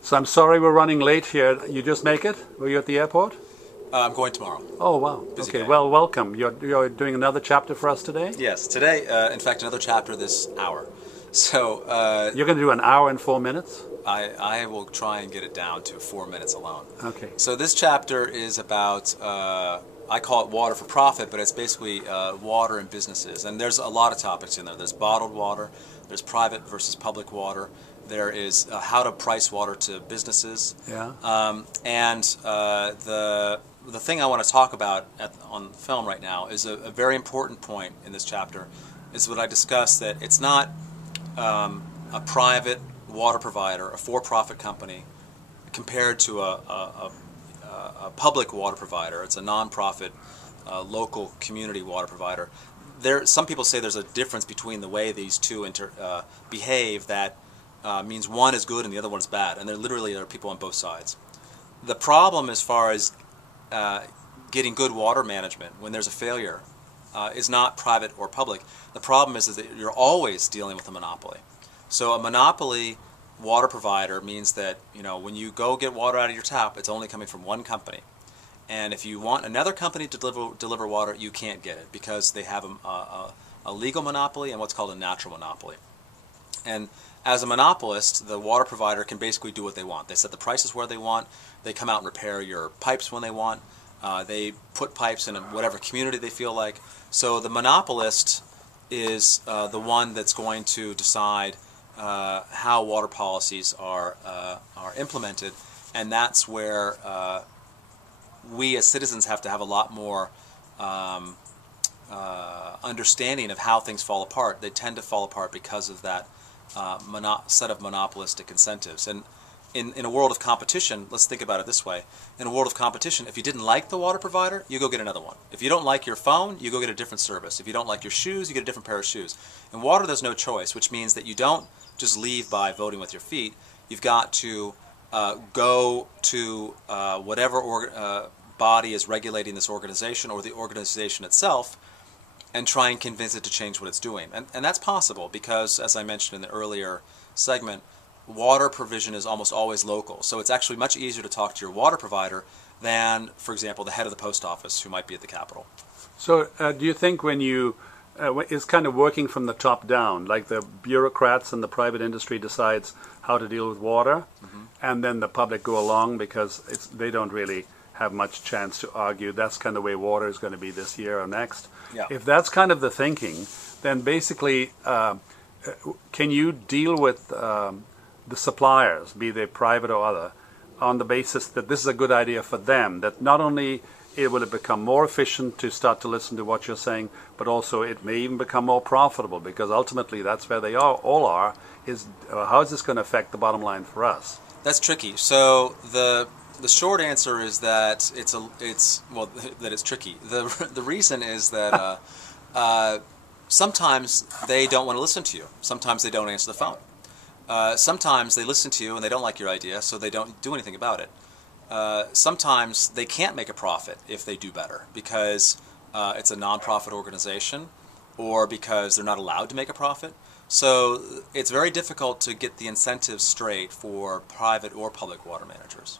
So I'm sorry we're running late here. You just make it? Were you at the airport? I'm going tomorrow. Oh, wow. Busy Okay, day. well, welcome. You're doing another chapter for us today? Yes, today, in fact, another chapter this hour. So You're going to do an hour and 4 minutes? I will try and get it down to 4 minutes alone. Okay. So this chapter is about, I call it water for profit, but it's basically water in businesses. And there's a lot of topics in there. There's bottled water, there's private versus public water, there is how to price water to businesses. Yeah. The thing I want to talk about on film right now is a very important point in this chapter, is what I discussed, that it's not a private water provider, a for-profit company, compared to a public water provider. It's a non-profit, local community water provider. Some people say there's a difference between the way these two behave that means one is good and the other one is bad, and there literally are people on both sides. The problem as far as getting good water management when there's a failure is not private or public. The problem is that you're always dealing with a monopoly. So a monopoly water provider means that, you know, when you go get water out of your tap, it's only coming from one company. And if you want another company to deliver water, you can't get it because they have a legal monopoly and what's called a natural monopoly. And as a monopolist, the water provider can basically do what they want. They set the prices where they want. They come out and repair your pipes when they want. They put pipes in whatever community they feel like. So the monopolist is the one that's going to decide how water policies are implemented, and that's where we as citizens have to have a lot more understanding of how things fall apart. They tend to fall apart because of that set of monopolistic incentives. And in a world of competition, let's think about it this way. In a world of competition, if you didn't like the water provider, you go get another one. If you don't like your phone, you go get a different service. If you don't like your shoes, you get a different pair of shoes. In water, there's no choice, which means that you don't just leave by voting with your feet. You've got to go to whatever body is regulating this organization or the organization itself and try and convince it to change what it's doing. And that's possible because, as I mentioned in the earlier segment, water provision is almost always local. So it's actually much easier to talk to your water provider than, for example, the head of the post office who might be at the Capitol. So do you think when you, it's kind of working from the top down, like the bureaucrats and the private industry decides how to deal with water, and then the public go along because they don't really have much chance to argue that's kind of the way water is going to be this year or next. Yeah. If that's kind of the thinking, then basically can you deal with the suppliers, be they private or other, on the basis that this is a good idea for them, that not only will it become more efficient to start to listen to what you're saying, but also it may even become more profitable, because ultimately that's where they all are, is how is this going to affect the bottom line for us? That's tricky. So the short answer is that it's tricky. The reason is that sometimes they don't want to listen to you. Sometimes they don't answer the phone. Sometimes they listen to you and they don't like your idea, so they don't do anything about it. Sometimes they can't make a profit if they do better because it's a non-profit organization or because they're not allowed to make a profit. So it's very difficult to get the incentives straight for private or public water managers.